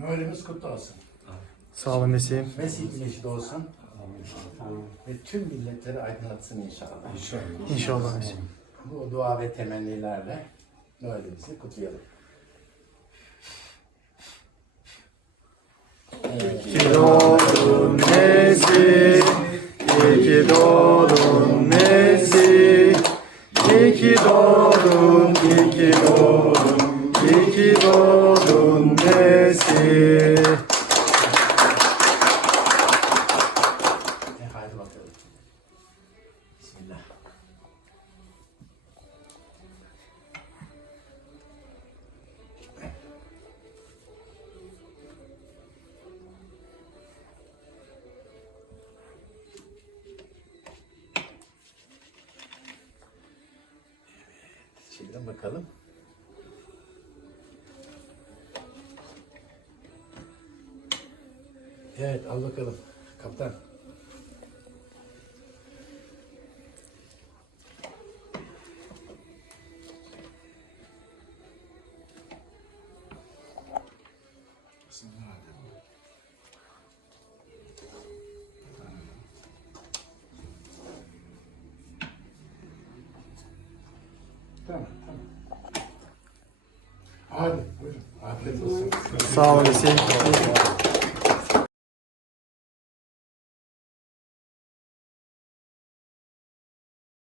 Noel'imiz kutlu olsun. Sağ olun Mesih'im. Mesih güneşi doğsun. Ve tüm milletleri aydınlatsın inşallah. İnşallah. İnşallah Mesih'im. Bu dua ve temennilerle Noel'imizi kutlayalım. Evet. İyi ki doğdun Mesih. İyi ki doğdun Mesih. İyi ki doğdun, Bismillah. Evet, çevirin bakalım. Evet, al bakalım. Kaptan. Tamam, tamam. Hadi, buyurun. Afiyet olsun. Sağ olun Mesih'im.